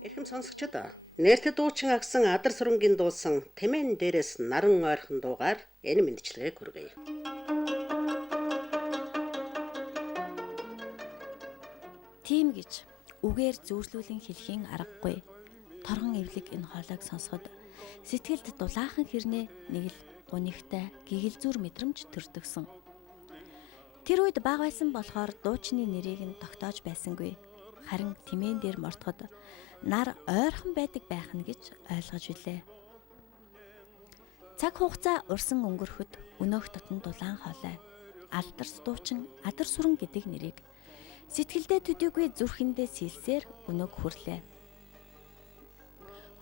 Эрхэм сонсогчдоо нээлттэй дуучин агсан Адар сүрэнгийн дуусан Тэмээн дээрээс наран ойрхон дуугаар энэ мэдчилгээг хүргэе. Тийм гэж үгээр зүүрлүүлэн хэлхийн аргагүй. Торгон эвлэг энэ хоолойг сонсоход сэтгэлд дулаахан хэрнээ нэг л гунигтай гэгэлзүүр мэдрэмж төрдөгсөн. Тэр үед бага байсан болохоор дуучны нэрийг нь тогтоож байсангүй. Харин Тэмээн дээр мортоход нар ойрхон байдаг байх нь гэж ойлгож билээ. Цаг хугацаа урсан өнгөрөхөд өнөөх дотн дулаан хоолой алдарс дуучин Адар сүрэн гэдэг нэрийг сэтгэлдээ төдийгүй зүрхэндээ сэлсээр өнөөг хүрлээ.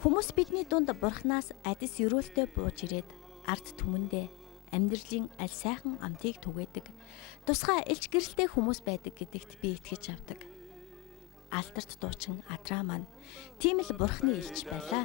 Хүмүүс бидний дунд бурхнаас адис өрөөлтөй бууж ирээд ард түмэндээ амьдралын аль сайхан амтыг түгээдэг. Тусгай элч гэрэлтэй хүмүүс байдаг гэдэгт би итгэж авдаг. Алдарт дуучин Адраа маань тийм л бурхны элч байлаа.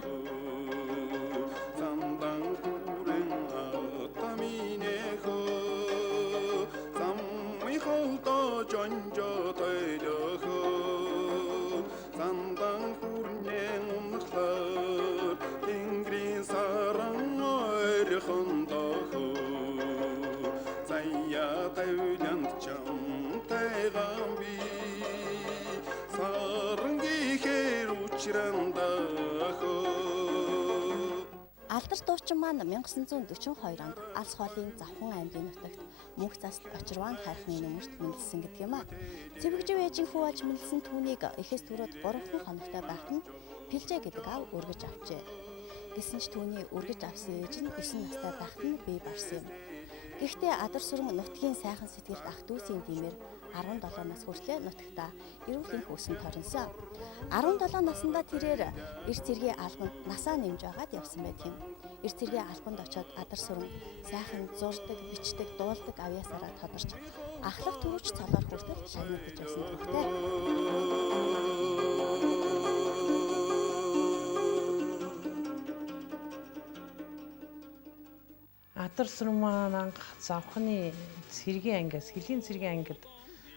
Алдарт дуучин маань 1942 онд Алс хоолын Завхан аймгийн нутагт мөнх заст очирваан хайрхны нөмөрт мэндэлсэн гэдэг юм а. Цэвэгжив ээжийн хүү аж мэндэлсэн түүнийг эхээс түрүүд 3 хоногтой байхад нь Пилжээ гэдэг аав өргөж авчээ. Гэсэн ч түүний өргөж авсан ээж нь 9 настай байхад нь бие барсан юм. Гэхдээ Адар сүрэн нутгийн сайхан сэтгэлд ах дүүсийн димээр 17 нас хүртлээр нутагтаа эрүүл энх өсөн торинсон. 17 наснда тэрээр эрт цэргийн албанд насаа нэмж байгаад явсан байдаг юм. Эрт цэргийн албанд очоод Адар сүрэн сайхан зурдаг, бичдэг, дуулдаг авьяасаараа тодорч ахлах төрүүч цолоор хүртэл шагнагдаж байсан түүхтэй. Адар сүрэн маань анх Завханы цэргийн ангиас, Хөлийн цэргийн ангид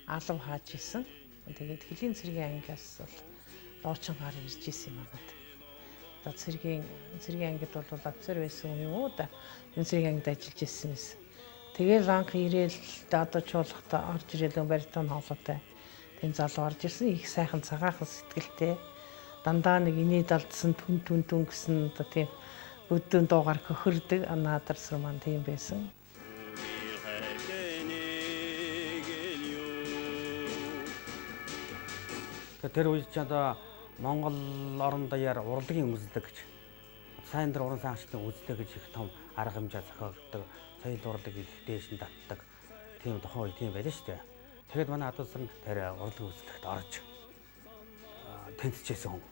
алав хааж исэн. Тэгээд Хөлийн цэргийн ангиас бол дуучингаар ирж исэн юм аа. Одоо цэргийн ангид бол офицер байсан юм уу да. Энэ цэргийн ангид ажиллаж исэн юмс. Тэгээд анх ирээл одоо чуулгата орж ирэл баритон хоолойтой. Тэн залуу орж ирсэн их сайхан цагаахан сэтгэлтэй. Дандаа нэг инээд алдсан түн гэсэн одоо тийм өдөн дуугаар хөхөрдөг Адар сүрэн маань тийм байсан. Тэр үед ч одоо Монгол орон даяар урлагийн үзлэг гэж сайн дээр уран сайхнчдын үзлэг гэж их том арга хэмжээ зохиогддог. Соёл урлаг их дээш нь татдаг. Тийм тухайн үед тийм байлаа шүү дээ. Тэгэхэд манай Адар сүрэн тэр урлагийн үзлэгт орж тэнцэжсэн хүн.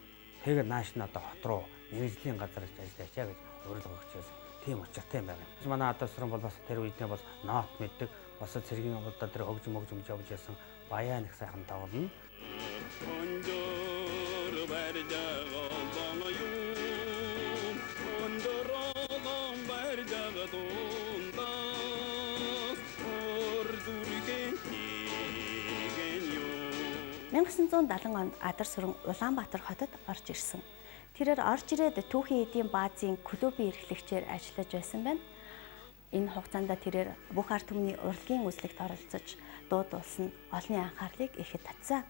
Тэгээд нааш нь одоо хот руу мэргэжлийн газар ажиллаж гэж урилга өгчээс тийм учиртай юм байна. Манай Адар сүрэн бол бас тэр үедээ бол ноот мэддэг. Бас цэргийн одоо тэр хөгжим явж ясан баяа нэг сайхан давлна. (1970 онд Адар сүрэн Улаанбаатар хотод орж ирсэн. Тэрээр орж ирээд түүхийн эдийн баазын клубын эрхлэгчээр ажиллаж байсан байна. Энэ хугацаанд тэрээр бүх ард түмний урлагийн үзлэгт оролцож дуудуулсан олонний анхаарлыг ихэд татсан.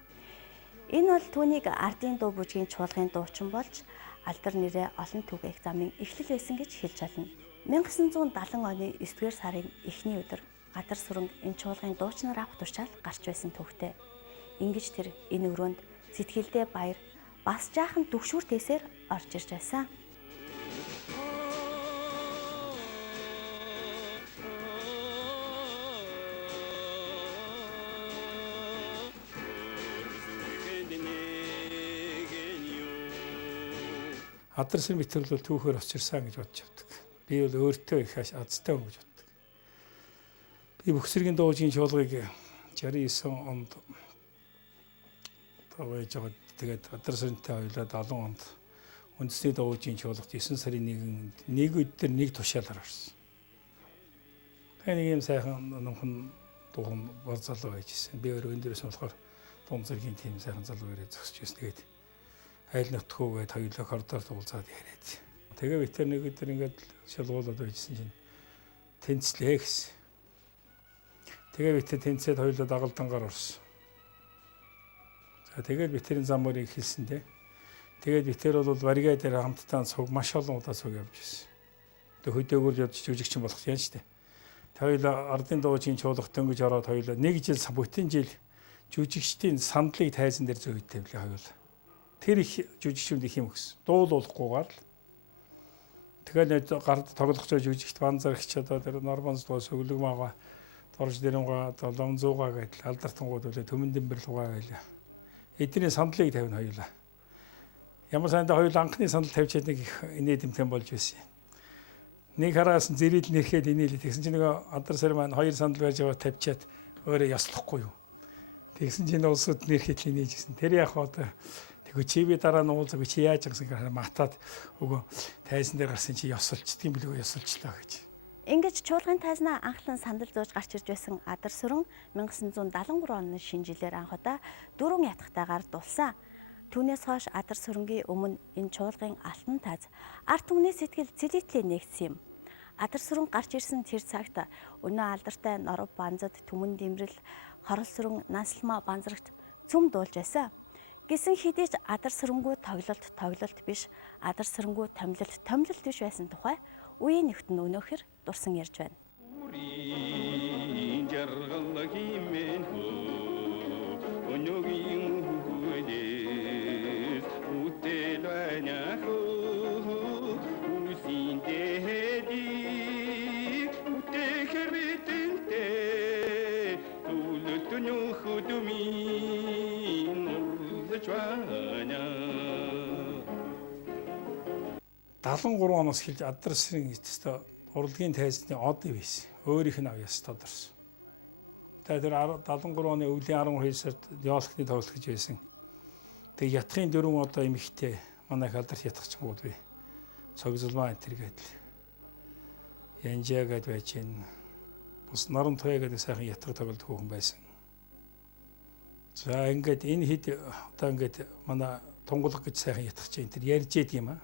Энэ бол түүнийг ардын дуу бүжгийн чуулгын дуучин болж алдар нэрээ олон түгээх замын эхлэл байсан гэж хэлж болно. 1970 оны 9-р сарын эхний өдөр Адар сүрэн энэ чуулгын дуучнаар авах тушаал гарч байсан түүхтэй. Ингэж тэр энэ өрөөнд сэтгэлдээ баяр бас жаахан төгшүүртээсээр орж ирж байсан. Адар сүрэн битэрл бол түүхээр очирсан гэж бодож явдаг. Би бол өөртөө их азтай хүн гэж боддог. Би бүх цэргийн дуужийн чуулгыг 69 онд тавьж байгаа. Тэгээд Адар сүрэнтэй хоёулаа 70 онд үндэсний дуужийн чуулгад 9 сарын 1-нд нэг өдөр нэг тушаалаар орсон. Тэгээд нэг юм сайхан номхон дуухан бол залуу байж гисэн. Би өөрөө энэ дээрээс болохоор дуун зэргийн тийм сайхан залуу ирээд зогсож байсан. Тэгээд айл нутгуугээд хоёулаа коридорт уулзаад яриад. Тэгээ бид тэр нэг өдөр ингээд шалгуулаад байжсэн чинь тэнцлээ гэсэн. Тэгээ бид тэнцээд хоёулаа дагалдангаар орсон. За тэгээд бид тэрийн зам мөрийг хэлсэн дээ. Тэгээд бид тэр бол варга дээр хамтдаа цуг маш олон удаа цуг явж ирсэн. Тэгээ хөдөөгөр явж жүжигчин болох юм шүү дээ. Хоёулаа ардын дуучийн чуулгад дөнгөж ороод хоёулаа нэг жил бүтэн жил жүжигчдийн сандлыг тайзан дээр зөөд тавилаа хоёулаа. Тэр их жүжигчүүд их юм гэсэн. Дуулуулахгүйгээр л. Тэгээд гард тоглох гэж жүжигчд банзарагч одоо тэр нормонс дуу сөглөг маага дорж дэрэнгаа 700-гаа гэдэл алдартангууд үлээ төмөн дэмбэрлугаа гэлээ. Эдний сандлыг тавина хоёулаа. Ямар сандаа хоёул анхны сандал тавьчаад нэг инээд юмтэн болж байсан. Нэг хараас зэрэл нэрхэд инээлээ тэгсэн чинь нэг адар сар маань хоёр сандал байж яваа тавьчаад өөрөө яслахгүй юу. Тэгсэн чинь улсууд нэрхэд инээж гисэн. Тэр яг одоо тэгвэл чи би дараа нь уулзаг чи яаж гэсэн хэрэг матаад өгөө тайзан дээр гарсан чи ёсолчдгийн билүү ёсолчлаа гэж. Ингэж чуулгын тайзнаа анхлан сандал зууж гарч ирж байсан Адар сүрэн 1973 оны шинэ жилээр анх удаа дөрвөн ятгатайгаар дулсан. Түүнээс хойш Адар сүрэнгийн өмнө энэ чуулгын алтан тайз арт түмний сэтгэл зэлитлээ нэгдсэн юм. Адар сүрэн гарч ирсэн тэр цагт өнөө алдартай норов банзад түмэн дэмрэл хорол сүрэн нансалмаа банзрагт цөм дуулж байсан. Гисэн хэдий ч Адар сүрэнгүү тоглолт биш, Адар сүрэнгүү томилолт биш байсан тухай үеийн нэгтэн өнөөхөр дурсан ярьж байна. Далангуруу оноос хэлж Адар сүрэн эцэстээ урлагийн тайзны од байсан. Өөрийнх нь авьяас тодорсон. Тэгээд 73 оны өвлийн 12 сард яолхны тоглолт гэж байсан. Тэгээд ятхын дөрвөн одоо эмэгтэй манай их алдарт ятгчгууд бий. Цогцолмаа энэ төр гэдэл. Янжаа гэд байж гин. Бус наран туяа гэдэг сайхан ятгах тоглолт хөөхөн байсан. За ингээд энэ хэд одоо ингээд манай тунгалаг гэж сайхан ятгах чинь тэр ярьж яадаг юм аа.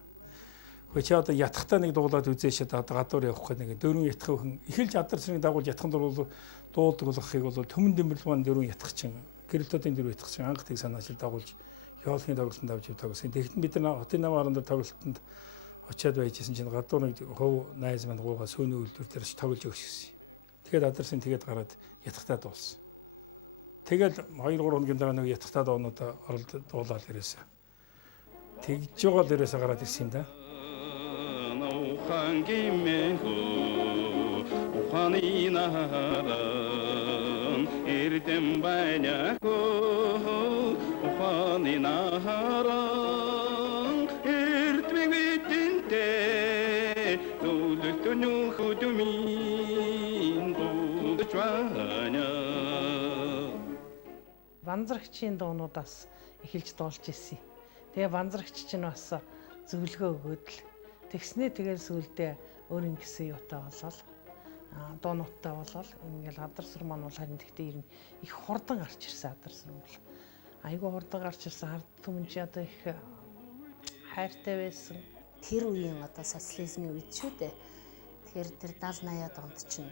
Чи одоо ятхтаа нэг дуулаад үзээш одоо гадуур явах нэг дөрвөн ятхах хүн эхэлж Адар сүрэн дагуулж ятхан дуулдаг болохыг бол төмөн дэмбэрлэгэн дөрвөн ятхах чинь гэрэлтүүдийн дөрвөн ятхах чинь анх тийг санаачил дагуулж яолхны тоглолтод авч явсан. Тэгэхдээ бид нар хотын намын орон дээр тоглолтод очиад байжсэн чинь гадуур нэг хов найз манд гуугаа сөөний үйлдвэр дээрч тоглож өгсөн. Тэгээд Адар сүрэн тэгээд гараад ятхтаа дуулсан. Тэгээд 2-3 хоногийн дараа нэг ятхтаа доонуудаа оролд дуулаад ирээсэн. Тэгж байгаа л ирээсээ гараад ирсэн юм да. Банзрагчийн дуунуудаас эхэлж дуулж ирсэн. Тэгээ банзрагч чинь бас зөвлөгөө өгөөд л тэгснээ тэгэл сүулдэ өөрийн гэсэн юутай болол дуунуудтай болол ингээл Адар сүрэн маань бол харин тэгтээ ер нь их хурдан гарч ирсэн Адар сүрэн бол айгүй хурдан гарч ирсэн ард түмэн чи одоо их хайртай байсан. Тэр үеийн одоо социализмын үед шүү дээ. Тэгэхээр тэр 70-80-аад онд чинь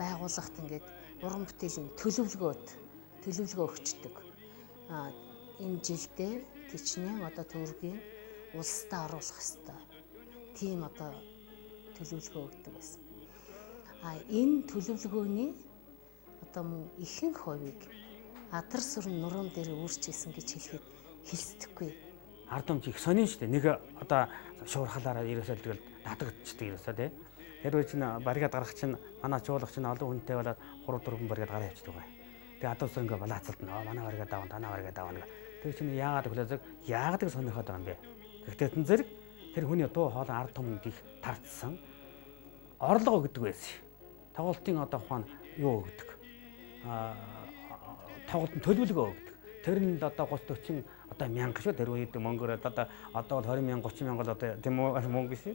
байгууллагт ингээд уран бүтээлийн төлөвлөгөө өгчдөг. Энэ жилдээ төчнээ одоо төгрөгийн улстай оруулах ёстой. Тийм одоо төлөвлөгөө өгдөг байсан. Энэ төлөвлөгөөний одоо мөн ихэнх хувийг Адар сүрэн нуруунд дээр өөрчилсөн гэж хэлэхэд хэлцдэггүй. Ард түмч их сонин шүү дээ. Нэг одоо шуурхалаараа ерөөсөө тэгэл татагдчихдаг ерөөсөө тий. Тэр чинь баригад гарах чинь манай чуулгах чинь олон хүнтэй болоод 3-4 баригад гараа явчихдаг бай. Тэгээ Адар сүрэн ингээ балаацалт нь манай баригад даван танаа баригад даван гэх. Тэр чинь яагаад хүлээдэг яагаад сонирхоод байгаа юм бэ? Тэгтээ зэрэг тэр хүний дуу хоолой ард түмэнд их тарцсан орлого өгдөг байсан. Тоглолтын одоо ухаан юу өгдөг? Тоглолтын төлөвлөгөө өгдөг. Тэр нь одоо 30-40 одоо 1000 шүү. Тэр үед мөнгөөр одоо 20,000 30,000 одоо тийм мөнгө шүү.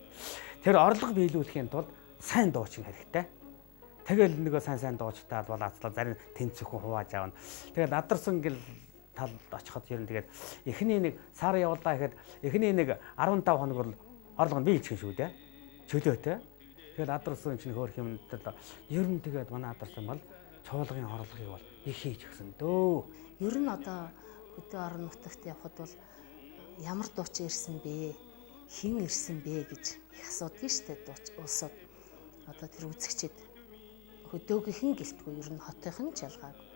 Тэр орлого биелүүлэхийн тулд сайн дуучин хэрэгтэй. Тэгэл нөгөө сайн дуучтай бол азлаа зарим тэнцэхүү хувааж аавна. Тэгэл Адар сүрэн гэл талд очиход ер нь тэгээд эхний нэг сар явуулаа гэхэд эхний нэг 15 хоног бол орлого нь бий ичгэн шүү дээ. Чөлөөтэй. Тэгээд адрсан чинь хөөх юмд ер нь тэгээд манай адрсан бол чуулгын орлогыг бол их хийж өгсөн дөө. Ер нь одоо хөдөө орон нутагт явхад бол ямар дуучин ирсэн бэ? Хэн ирсэн бэ гэж их асуудаг шүү дээ улсууд. Одоо тэр үзэгчид хөдөөгийнхэн гэлтгүй ер нь хотынхан ч ялгаагүй.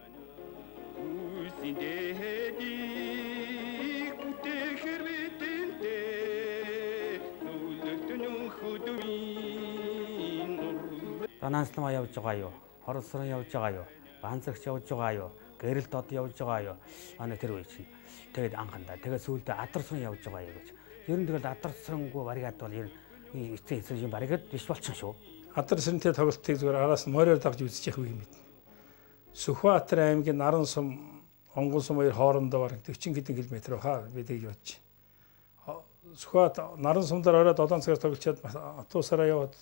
Данааслама явж байгаа юу? Хоролцоон явж байгаа юу? Банцагч явж байгаа юу? Гэрэл дод явж байгаа юу? Манай тэр үе чинь. Тэгээд анхандаа. Тэгээд сүүлдээ адарсан явж байгаа юу гэж. Ер нь тэгэл адарсангүй баригад бол ер нь эцэг юм баригад биш болчихсон шүү. Адарсантай тоглолтыг зүгээр араас нь мороор дагж үзэж явах юм байна. Сүхбаатар аймгийн Наран сум, Онгон сум хоёр хоорондоо бараг 40 хэдэн километр хаа бид гэж бодож. Сүхбаатар Наран сумдаар ороод 7 цагаар тоглолцоод автобусаараа яваад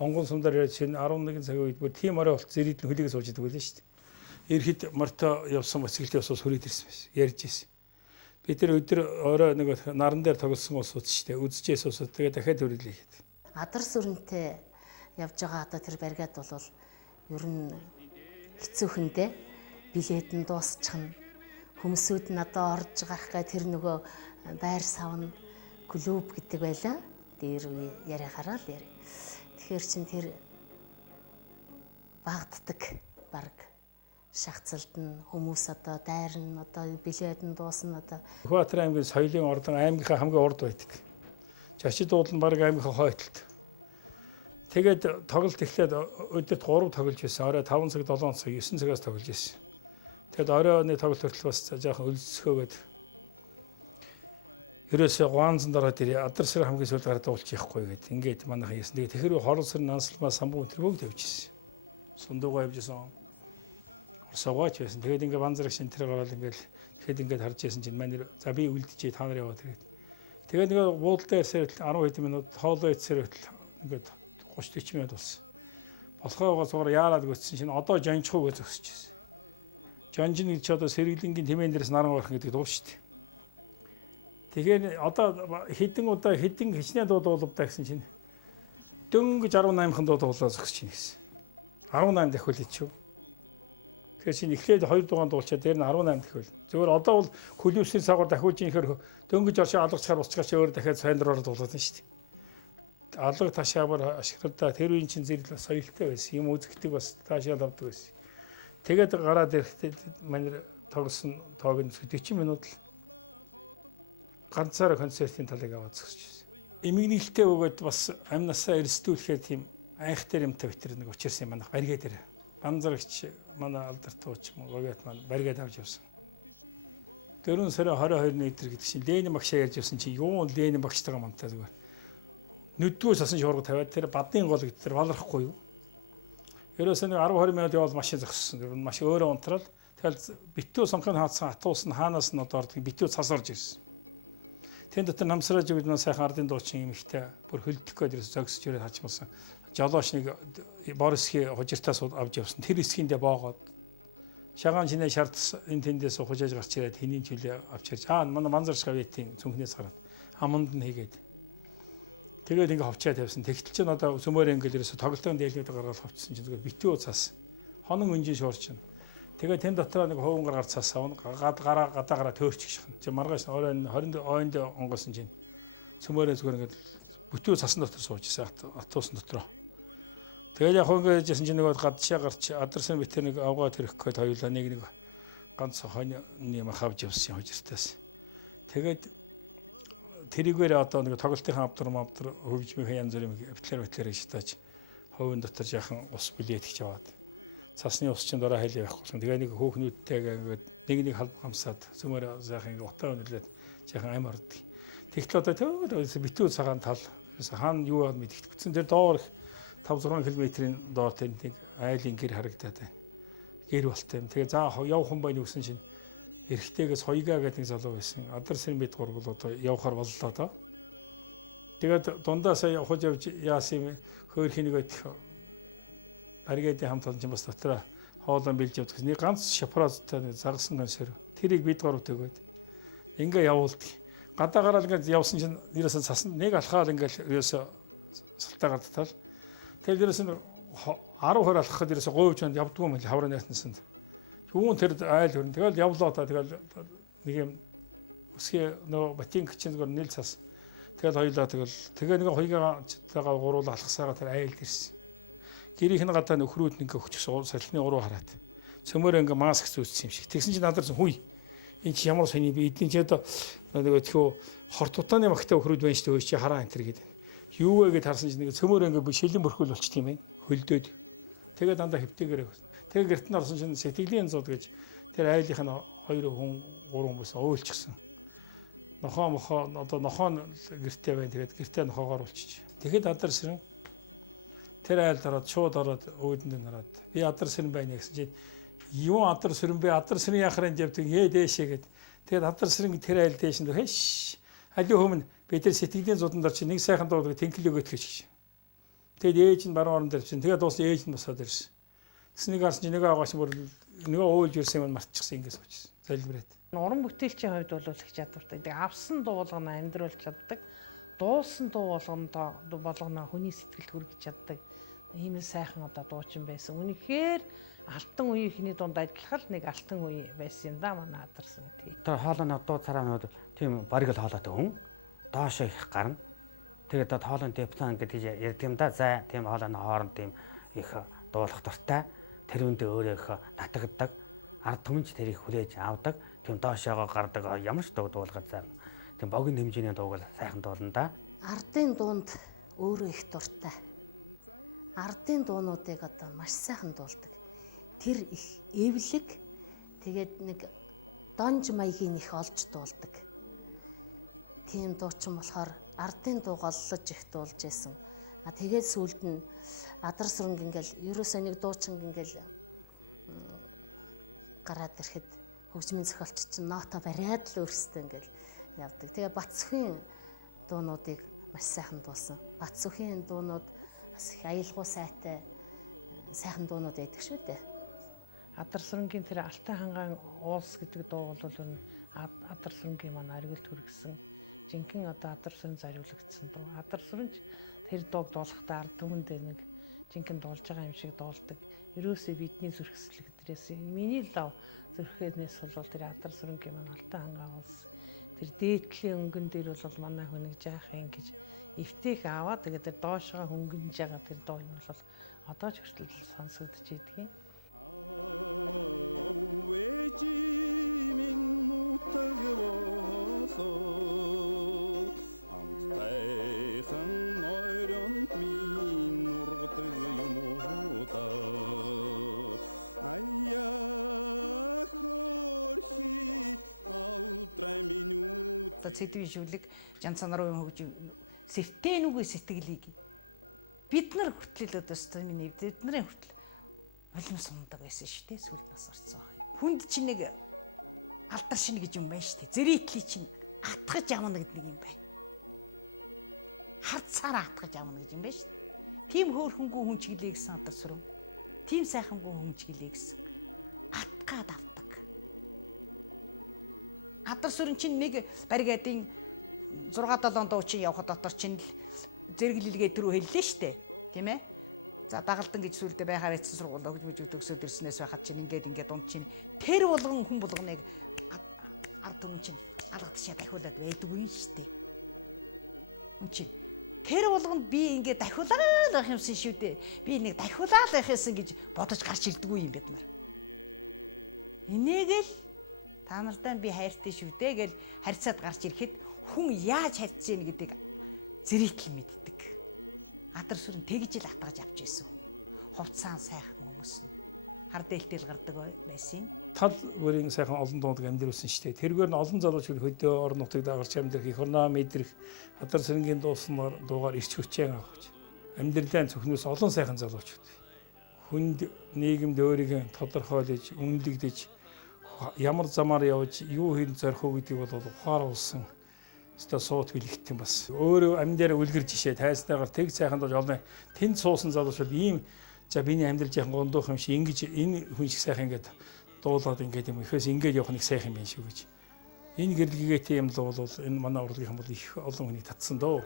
Онгон сумдаар ирээд шинэ 11 цагийн үед бүр тийм орой болт зэрэг хөлийг сууж идэг байлаа шүү дээ. Ирэхэд морто явсан бацгэлт явсаас хүрээд ирсэн байсан. Ярьж ирсэн. Бид тэр өдөр орой нэг наран дээр тоглосон улсууд шүү дээ. Үзчихээс усууд тэгээ дахиад хөрөлөө хийхэд. Адар сүрэнтэй явж байгаа одоо тэр баригад бол ер нь хэцүүхэндээ билет нь дуусчихна. Хүмүүсүүд нь одоо орж гарах гэ тэр нөгөө байр савн клуб гэдэг байлаа. Дээр яриахаараа л яри. Тэгэхээр чин тэр багддаг баг шахацалд нь хүмүүс одоо дайрна одоо билет нь дуусна одоо. Сүхбаатар аймгийн соёлын ордон аймгийнхаа хамгийн урд байдаг. Жашид дуулан баг аймгийнхаа хойдолд. Тэгээд тоглолт эхлээд өдөрт 3 тоглож байсан. Орой 5 цаг, 7 цаг, 9 цагаас тоглож байсан. Тэгэд оройны тоглолт хүртэл бас жоохон өлсгөөгээд ерөөсөө гуанзан дараа тэр адарсар хамгийн сүүлд гараад уулчих яахгүй гээд ингээд манайхан яасан. Тэгээд тэгэхэр хоролсор нансалмаа самбуу тэр бүгд явж ирсэн. Сундуугаа явж ирсэн. Орсогооч байсан. Тэгээд ингээд банзраг шинтэр гараад ингээд тэгэхэд ингээд харж байсан чинь манай за би үлдчихээ та нар яваа тэгээд. Тэгээд нэг буудлаа ирсээр 10 хэдэн минут хоолоо идсээр ингээд 30-40 минут болсон. Болохоогоо зугаар яарад гүйтсэн чинь одоо жанчхуу гэж зогсож байсан. Жанжин гэж одоо сэргэлэнгийн тэмээн дээрээс наран гарах гэдэг дуу шүү дээ. Тэгэхээр одоо хэдэн удаа хэдэн хичнээн дуудуулав гэсэн чинь дөнгөж 18хан дуудуулаад зогсож байна гэсэн. 18 дахиул ичүү. Тэгэхээр чинь эхлээд 2 дугаан дуулчаад дээр нь 18 дахиул. Зөвхөн одоо бол клубсийн цагаар дахиулж ийхээр дөнгөж оршоо алгачаар уцгаач өөр дахиад сайн дураар дуулаад байна шүү дээ. Алга ташаабар ашиглалтаа тэр үеийн чинь зэрэг соёлтой байсан. Юм үзэгдэг бас таашаал авдаг байсан. Тэгээд гараад ирэхдээ манай тоглосон тоог нь 40 минут л ганцаараа концертын талыг аваад зогсож байсан. Эмгэнэлтэй өгөөд бас амнасаа эрсдүүлэхээр тийм айхтар юмтай битэр нэг учирсан юм манайх баригаа дээр. Банзарагч манай алдарт ууч говьят маань баригаа авч явсан. 4 сарын 22-ны өдөр гэдэг чинь Ленин багшаа ярьж явсан чинь юу Ленин багштайгаа мантай зүгээр. Нүдгөөс асан шуурга тавиад тэр бадын гол гэдэг тэр валрахгүй юу. Ерөөсөө нэг 10-20 минут явал машин зогссон. Маш өөрөө унтрал. Тэгэл битүү сонгохын хаацсан атуус нь хаанаас нь одоо ордог битүү цас орж ирсэн. Тэн дотор намсрааж өгд маань сайхан ардын дуучин юм ихтэй бүр хөлдөх гээд ерөөс зогсож ирээд хачмалсан. Жолооч нэг Борисхийн хужиртаас авч явсан. Тэр эсхиндээ боогоод шагаан шинэ шард энэ тэндээс хужааж гарч ирээд хэний чөлөө авч ирж манай манзарч гавьтын цүнхнээс гараад аманд нь хийгээд тэгээд ингээ ховчаад тавьсан. Тэгтэл чинь одоо сүмөр ингээл ерөөсө тоглолтын дээлүүд гаргаад ховчсон чинь зүгээр битүү цас хонон өнжин шуурчин. Тэгээд тэн дотроо нэг хуван гараар цас авна гадаагаараа төөрчих шахна. Чи маргааш оройн 20 ойнд онгосон чинь сүмөрөө зүгээр ингээ битүү цасан дотор сууж ирсэн атуусан дотроо. Тэгээд яг ингээ яжсэн чинь нэг гадшаа гарч адарсан битэр нэг авгаа тэрэх гээд хоёулаа нэг ганц хоньны мах авч явсан хожиртаас. Тэгээд тэрийгээр одоо нэг тоглолтын авдар хөгжмийн янз бүрийн битлэр шатааж ховын дотор яхан ус билет гэж аваад цасны ус чинь дорой хайлаа байхгүй. Тэгээ нэг хөөхнүүдтэйгээ ингээд нэг халб хамсаад сүмөр заахан ингээд утаа өнөрлөөд яхан ам ордог. Тэгтэл одоо битүү цагаан тал хаана юу аа мэдгэдэгцэн тэр доор 5-6 км-ийн доор тэр нэг айлын гэр харагдаад байна. Гэр болтой юм. Тэгээ заа яв хүн байна гэсэн чинь эрэгтэйгээс хоёгаа гэдэг нэг залуу байсан. Адарсын бид гурвал одоо явахаар боллоо доо. Тэгээд дундаа сая явж яасан юм хөөхний нэг баригадын хамт олон ч бас дотроо хоолоо бэлж явдаг. Нэг ганц шапразтай заргасан гонсор. Тэрийг бид гар өгөөд ингээ явуулдаг. Гадаа гараад ингээд явсан чинь ерөөсөө цасан нэг алхаад ингээд ерөөсөө салтаа гардтал. Тэгэл ерөөсөө 10-20 алхахад ерөөсөө говьж явдгүй юм л хаврын найснасанд. Юун тэр айл хөрн. Тэгэл явлаа та тэгэл нэг юм өсгөө нөө ботинк чинь зүгээр нийл цас. Тэгэл хоёлаа тэгээ нэг хоёгагаа гуруулаа алхасаага тэр айл дэрсэн. Гэрийнх нь гадаа нөхрүүд ингээ өчсөн салхины уруу хараад. Цөмөр ингээ маск зүүцсэн юм шиг. Тэгсэн чинь надарсан хүй. Энд чи ямар сони би эдний чи одоо нөгөө тхөө хортутааны магтай өхрүүд байна шүү дээ чи хараа энэ төр гэдэг. Юу вэ гэд харсан чинь нэг цөмөр ингээ шилэн бүрхүүл болчт юм байна. Хөлдөөд. Тэгээ дандаа хөвтэйгээрээ. Тэгээ гэрт нь орсон чинь сэтгэлийн зууд гэж тэр айлынх нь 2 хүн 3 хүмүүс уйлчихсан. Нохоо одоо нохоо гэртээ байна. Тэгээд гэртээ нохоогоор болчих. Тэгэхэд адар сэрэн тэр айл дараад шууд ороод өөдөнд нараад би адар сэрэн байна гэсэн чинь юу адар сэрэн бэ? Адар сэрэн яхаар энэ явдаг дээшээ гэд. Тэгээд адар сэрэн тэр айл дээш нь хэш. Аливаа хүмүүс бид тэр сэтгэлийн зудан дор чи нэг сайхан дуудаг тэнхэл өгөөд гэж. Тэгээд ээж нь баруун орон дээр чинь тэгээд дуус ээж нь босоод ирсэн. Тэснийг харсан чинь нэг агаас бүр нөгөө уйлж ирсэн юм мартчихсан ингээс очсон. Залбираад. Уран бүтээлчийн хувьд бол их чадвартай. Тэгээ авсан дуу болгоно амьдруулж чаддаг. Дуусан дуу болгоно хүний сэтгэлд хүргэж чаддаг. Ийм л сайхан одоо дуучин байсан. Үнэхээр алтан үеийнхний дунд адилхан нэг алтан үе байсан юм да манай адарсан тий. Тэр хоолойны дуу цараанууд тийм бариг л хоолойтой хүн доошоо их гарна. Тэгээд одоо хоолойн диптан гэдэг ярьдаг юм да. За тийм хоолойны хооронд тийм их дуулах дуртай. Тэр үндэ өөрөө их татагддаг. Ард түмэнч тэрийг хүлээж авдаг. Тийм доошоогоо гардаг ямар ч дуу дуулахад заа. Тийм богино хэмжээний дууг л сайхан дуулна да. Ардын дуунд өөрөө их дуртай. Ардын дуунуудыг одоо маш сайхан дуулдаг. Тэр их эвлэг тэгээд нэг донж маягийн их олж дуулдаг. Тийм дуучин болохоор ардын дуу голлож их дуулж байсан. Тэгээд сүүлд нь адар сүрэнг ингээл ерөөсөө нэг дуучин ингээл гараад ирэхэд хөгжмийн зохиолч чинь нота бариад л өөрсдөө ингээл явдаг. Тэгээ Батсүхийн дуунуудыг маш сайхан дуулсан. Батсүхийн дуунууд бас их аялгау сайтай сайхан дуунууд байдаг шүү дээ. Адар сүрэнгийн тэр Алтан хангаан уулс гэдэг дуу бол адар сүрэнгийн маань аргилд хүргэсэн. Жинхэнэ одоо адар сүрэн зориулагдсан дуу. Адар сүрэнч тэр дууг дуулахдаа ард түмэндээ нэг жинхэнэ дуулж байгаа юм шиг дуулдаг. Ерөөсөө бидний зүрхсэлгдрээс миний лав зүрхэнээс бол тэр адар сүрэнгийн маань Алтан хангаан уулс тэр дээдлийн өнгөн дээр бол манай хүнийг жаахын гэж эвтэйх аваа тэгээд тэр доошоо хөнгөнж байгаа тэр дуу юм бол одоо ч хүртэл сонсогдож идэгин. Одоо цэдвийн шүлэг жанцанаар юм хөгж сэртэнүүгүй сэтгэлийг бид нар хүртэл одоо стамины бидний хүртэл улам сундаг байсан шүү дээ. Сүлд нас орцсон байна. Хүнд чинь нэг алдар шинэ гэж юм байна шүү дээ. Зэрэтли чинь атгаж явна гэдэг нэг юм байна. Хард цаараа атгаж явна гэж юм байна шүү дээ. Тим хөөрхөнгөө хүн чиглэе гэсэн адар сүрэн. Тим сайхангүй хүн чиглэе гэсэн атгаад авдаг. Адар сүрэн чинь нэг баригадын 6-7 дуу чинь явхад дотор чинь л зэрэглэлгээ төрөө хэллээ штэ тийм ээ. За дагалдан гэж сүлдээ байхаар эцэн сургуулаа хөгжмөж өгсөд ирснээс байхад чинь ингээд дунд чинь тэр болгон хүн болгоныг ард түмэн чинь алгадчихаа дахиулаад байдгүй юм штэ. Үн чинь тэр болгонд би ингээд дахиулаад байх юмсан шүү дээ. Би нэг дахиулаад байх юмсан гэж бодож гарч ирдэггүй юм бид нар. Энийг л та нартай би хайртай шүү дээ гэж харьцаад гарч ирэхэд хүн яаж харьцаж ийн гэдгийг зэрэгтэл мэддэг. Адар сүрэн тэгж л атгаж авч ирсэн хүн. Хувцаан сайхан хүмүүс нь хар дээлтэл гардаг байсан. Тал бүрийн сайхан олон дуудаг амьдруулсан шүү дээ. Тэргээр нь олон залуучууд хөдөө орон нутгийг дагарч амьдрах их орноо мэдрэх адар сүрэнгийн дууснаар дуугаар ирч хүчээ авах. Амьдралын цөхнөөс олон сайхан залуучууд. Хүнд нийгэмд өөрийгөө тодорхойлож, үнэлэгдэж ямар замаар явж юу хийн зорих уу гэдгийг бол ухааруулсан. Өстө суут бэлэгт юм бас. Өөрөө амьдаараа үлгэр жишээ тайснаагаар тэг сайхан дууж олно. Тэнд суусан залуучууд ийм За биний амьдрал яхан гондох юм шиг ингэж энэ хүн шиг сайхан ингээд дуулаад ингээд юм ихээс ингээд явах нэг сайхан юм шүү гэж. Энэ гэрлэгээтэй юм л бол энэ манай урлагийнхан бол их олон хүнийг татсан дөө.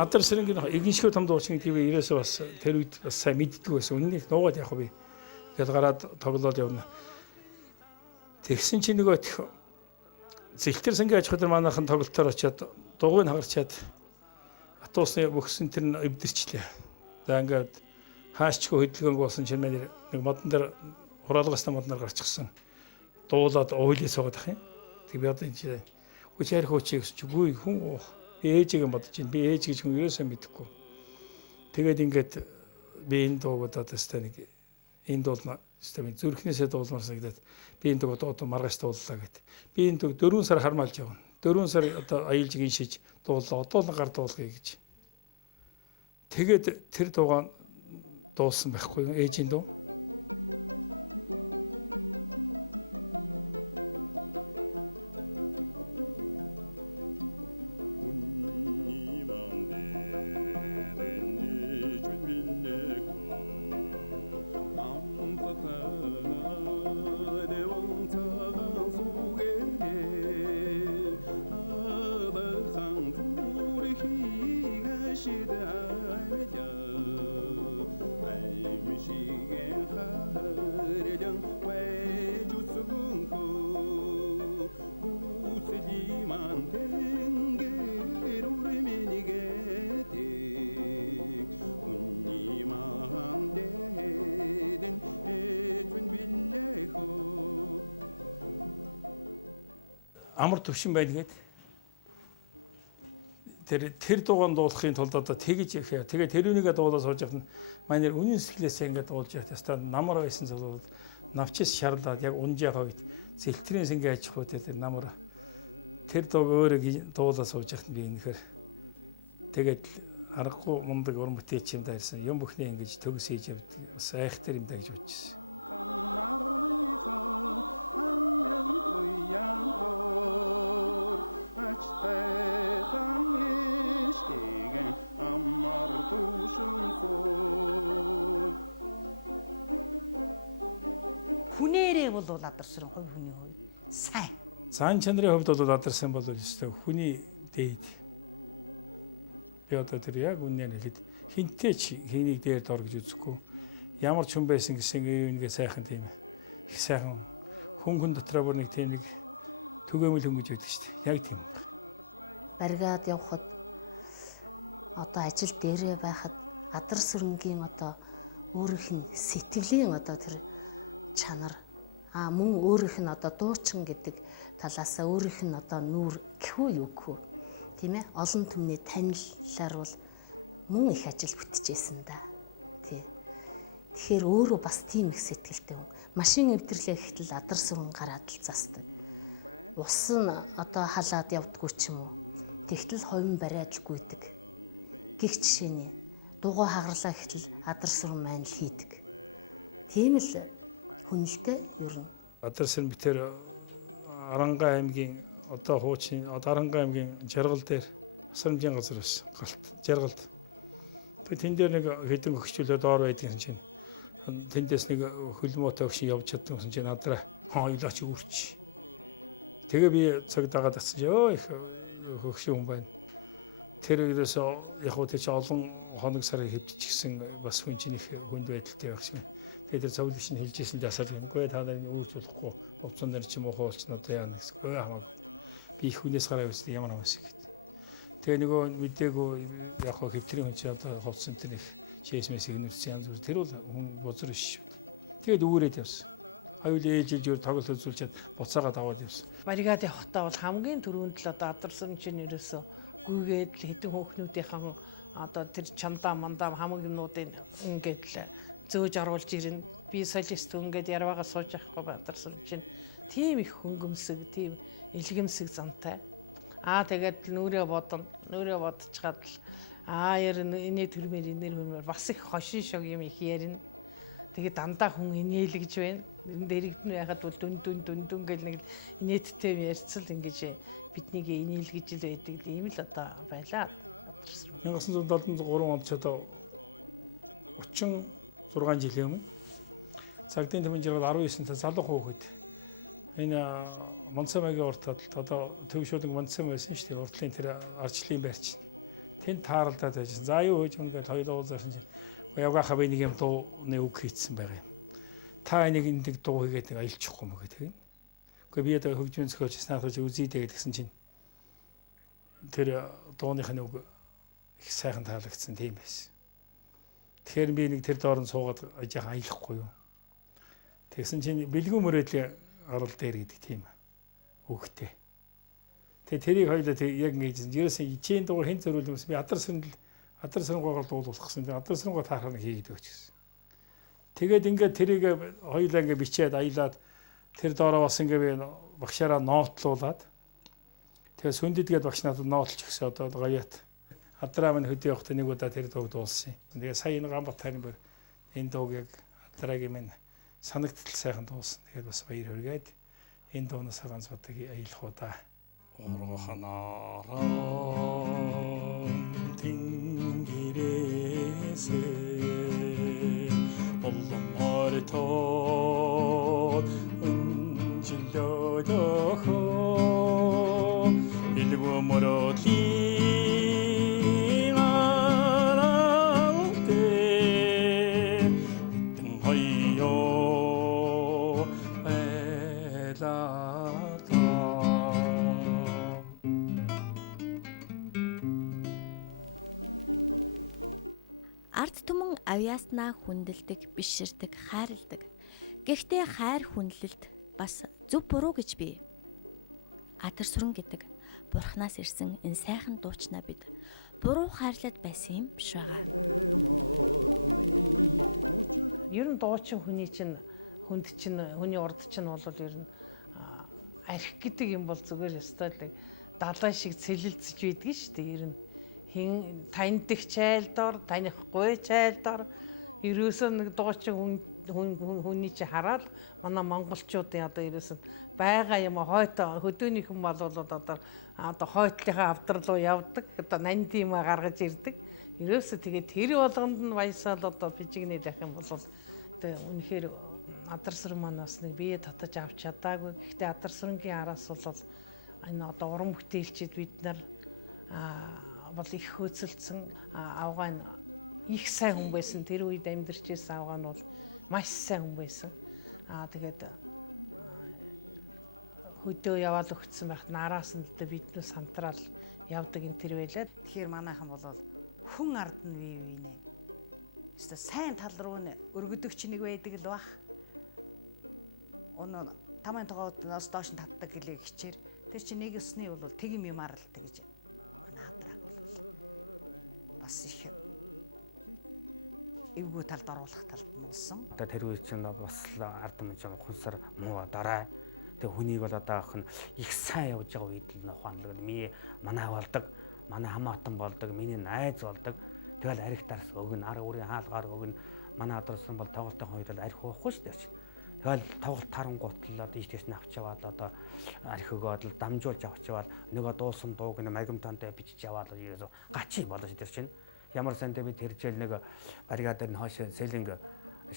Адар сэрэнгийн эгэншгүй том дуучин гэдэг ерөөсөө бас тэр үед бас сайн мэддэг байсан. Үннийг нуугаад явах би. Тэгэл гараад тоглоод явна. Тэгсэн чинь нөгөө зэлтэр сангийн аж ахуйн манайхан тоглолтоор очиад дугуйг хагарчаад атуусны бөхсөн тэр нь эвдэрчлээ. За ингээд хаашчгүй хөдөлгөөнг болсон чинь нэг модон дээр хураалгастай модноор гарчихсан. Дуулаад ойлээ суугаад ах юм. Тэг би одоо энэ хүчээр хөөчийг гэсэн чигүй хүн ээжийг бодож байна. Би ээж гэж хүн ерөөсөө мэдэхгүй. Тэгээд ингээд би энэ дуугуудад өстэй нэг энэ дуулна өстэй би зүрхнээсээ дуулмаар санагдаад би энэ дууг одоо маргааш дууллаа гэд. Би энэ дууг 4 сар хармаалж явна. 4 сар одоо аялж гиншиж дууллаа. Одоо л гар дуулгая гэж. Тэгээд тэр дуугаа дуулсан байхгүй ээжийн дуу. Амар төвшин байна гээд тэр дуугаан дуулахын тулд одоо тэгж ихэ. Тэгээ тэр үнийгээ дуулаад сууж явах нь манай үнэн сэтгэлээсээ ингээд дуулж явах ёстой. Намар байсан залууд навчис шаарлаад яг унжаахаа үед зэлтрийн сангийн аж ахуй тэр намар тэр дууг өөрөө дуулаад сууж явах нь би энэхээр тэгээд аргагүй мундаг уран бүтээч юм даарсан. Юм бүхнээ ингэж төгс хийж явдаг. Бас айхтар юм даа гэж бодчихсон. Хүнээрээ бол Адарсрын хувь хүний хувьд сайн. Цаан чанарын хувьд бол Адарсан бол өстой хүний дээд. Би одоо тэр яг үнээр хэлэхэд хинтээ ч хэнийг дээр дор гэж үзэхгүй. Ямар ч хүн байсан гэсэн үүнгээ сайхан тийм ээ. Их сайхан хүн дотроо бүр нэг тийм нэг түгээмэл хүн гэж байдаг шүү дээ. Яг тийм байна. Баригаад явхад одоо ажил дээрээ байхад Адарсрынгийн одоо өөрийнх нь сэтгэлийн одоо тэр чанар мөн өөрийнх нь одоо дуучин гэдэг талаасаа өөрийнх нь одоо нүүр гэхүү юу гэхүү тийм ээ олон түмний таниллаар бол мөн их ажил бүтчихсэн да тий. Тэгэхээр өөрөө бас тийм их сэтгэлтэй хүн. Машин эвдэрлээ гэхтэл Адарсрын гараад л засдаг. Ус нь одоо халаад явдггүй ч юм уу. Тэгтэл ховын бариад л гүйдэг. Гэх жишээний дугуй хагарлаа гэхтэл Адарсрын маань л хийдэг. Тийм л хүнэлтэй ер нь. Адарсан битэр Аранга аймгийн одоо хуучин Аранга аймгийн жаргал дээр асрамжийн газар байсан. Галт жаргалд. Тэгээ тэн дээр нэг хэдэн өгчүүлээ доор байдгийн чинь тэндээс нэг хөлмөөтэй өгшин явж чадсан чинь надраа хойлооч үрч. Тэгээ би цаг дагаад атсан ёо их хөгшин хүн байна. Тэр ерөөсөө яг хөө тэр чинь олон хоног сарын хэвдчихсэн бас хүн чинь их хүнд байдалтай байх шиг. Тэгээд тэр цовлш нь хэлжсэн дээ асаал гэнэгүй та нарын үүрч болохгүй хувцсан дээр чи мохоо болчихно одоо яана гэсэн. Өө хамаагүй. Би их хүнээс гараа үзтээ ямар хамаас юм гээд. Тэгээ нөгөө мэдээгүй яг хөө хэвтрийн хүн чи одоо хувцсан тэр их шээсмэс игнэрсэн янз бүр тэр бол хүн бузар биш шүү дээ. Тэгээд үүрээд явсан. Хоёул ээжиж өөр тоглолт үзүүлчихэд буцаагаад аваад явсан. Баригад явахдаа бол хамгийн түрүүнд л одоо Адарсан чинь ерөөсөө гүйгээд л хэдэн хөөхнүүдийнхэн одоо тэр чандаа мандаа хамаг юмнуудын ингээд л зөөж оруулж ирэн би солист ингээд ярваага сууж явахгүй Адарсан чинь тийм их хөнгөмсөг тийм илгэмсэг зантай. Тэгээд нүүрээ бодчихад л Ярина инээ төрмөр инээр хөрмөр бас их хошин шог юм их ярина. Тэгээ дандаа хүн инээлгэж байна. Нэрэн дэрэгдэн байхад бол дүн гэл нэг инээдтэй ярьцал ингэж биднийг инээлгэж л байдаг. Ийм л одоо байлаа. 1973 онд ч одоо 36 жилийн өмнө Цагдын төвийн жиргал 19 залуу хүүхэд энэ Монцамагийн уртад одоо төв шуудан Монцам байсан шүү дээ. Уртлын тэр арчлын байрч. Тэнд тааралдаад байсан. За юу гэж үнгээд хоёулаа уулзсан чинь явгааха би нэг юм дууны үг хийцсэн байгаа юм. Та энийг нэг дуу хийгээд нэг аялчихгүй мө гэдэг. Гэхдээ би одоо хөгжмийн зохиолч снахаж үзийдээ гэсэн чинь тэр дууных нь үг их сайхан таалагдсан тийм байсан. Тэгэхээр би нэг тэр доорн суугаад ажиахан аялахгүй юу. Тэгсэн чинь бэлгүү мөрөөдлийн орол дээр гэдэг тийм үгтэй. Тэгээ тэрийг хоёулаа яг ингэжсэн. Ерөөсөө ичийн дуур хэн зөрүүл юмс би адар сүрнгөөр дуулуулсан. Адар сүрнгөө таарах нэг хийгээд өгч гэсэн. Тэгээд ингээд тэрийг хоёулаа ингээд бичээд аялаад тэр доороо бас ингээд би багшаараа нотлуулад тэгээ сүндэдгээд багш надад нотлж өгсөн одоо гоёот адраа минь хөдөө явахдаа нэг удаа тэр дууг дуулсан. Тэгээ сая энэ Ганбатарын бүр энэ дууг яг адрагийн минь санагдтал сайхан дуулсан. Тэгээд бас баяр хүргээд энэ дуунаас ганц бодог аялах удаа. Орохнороо тэнгэрээсээ болмортоо өнжилөдөхөө илгүү мөрөлийн аралдээ тэн хоёё байлаа. Ард түмэн авьяаснаа хүндэлдэг, биширдэг, хайрладаг. Гэхдээ хайр хүндлэлд бас зөв буруу гэж бий. Атар сүрэн гэдэг Бурханаас ирсэн энэ сайхан дуучнаа бид буруу хайрлаад байсан юм биш байгаа. Ер нь дуучин хүний чинь хүний урд чинь бол ер нь арх гэдэг юм бол зүгээр ёстой л далай шиг цэлэлцэж байдгийг шүү дээ. Ер нь хин таньдах чайлдор, танихгүй чайлдор ерөөсөө нэг дуучин хүний чи хараад манай монголчуудын одоо ерөөсөө байгаа юм хойто хөдөөний хүн бол одоо хойтлынхаа авдар руу явдаг. Одоо нанд юм гаргаж ирдэг. Ерөөсөө тэгээд тэр болгонд нь баясаал одоо бижигнээ дах юм бол одоо үнэхээр адар сүрэн манаас нэг бие татаж авч чадаагүй. Гэхдээ адар сүрэнгийн араас бол энэ одоо уран бүтээлчид бид нар бол их хөөцөлдсөн авгаа нь их сайн хүн байсан. Тэр үед амьдарч байсан авгаа нь бол маш сайн хүн байсан. Тэгээд хөдөө яваал өгсөн байхад нараас нь биднээ сантраал явдаг энэ төр байлаа. Тэгэхээр манайхан бол хүн ард нь бие нэ. Өөртөө сайн тал руу нь өргөдөгч нэг байдаг л бах. Өнөө таман тоогоос доош нь татдаг гэлээ хичээр. Тэр чинь нэг өсний бол тэгм юмар л тэгэж манай адраг бол бас их эвгүй талд оруулах талд нь болсон. Одоо тэр үе чинь бас ард түмэн чинь ухамсар муу дараа. Тэгээ хүнийг бол одоо охин их сайн явж байгаа үед л ухаанлаг миний манай болдог, манай хамаатан болдог, миний найз болдог. Тэгэл арх дарс өгнө, ар өөрийн хаалгаар өгнө. Манай адрсан бол тоглолтын үед л арх уухгүй шүү дээ. Тэгэл тоглолт тарангуутлаа ийшээс нь авч яваад одоо арх өгөөд л дамжуулж авч яваад нөгөө дуулсан дууг нэг магимтантай бичиж яваад ерөөсө гачи болооч тэр чинь. Ямар сандаа би тэржэл нэг баригад дээр нь хойш сэлинг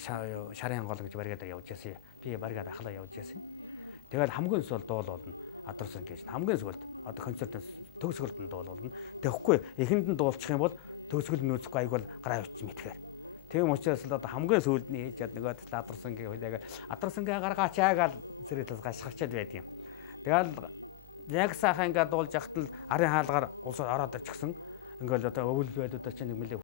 шарын гол гэж баригад явж яасан. Би баригад ахлаа явж яасан. Тэгэл хамгийн сүүл дуул болно. Адрсан гэж хамгийн сүүлд одоо концертын төгсгөлд нь дуул болно. Тэгэхгүй эхэнд нь дуулчих юм бол төгсгөл нөөцгүй айгуул гараа явчих мэтгээр. Тийм учраас л одоо хамгийн сүүлд нь хийж чад нөгөө адрсангийн хөлөөг адрсангаа гаргаач яагаал зэрэг гашгачаад байдаг юм. Тэгэл яг сайхан ингээд дуулж яхад л арын хаалгаар улсаар ороод ирчихсэн. Ингээл одоо өвөл байдуудаа чинь нэг мөлий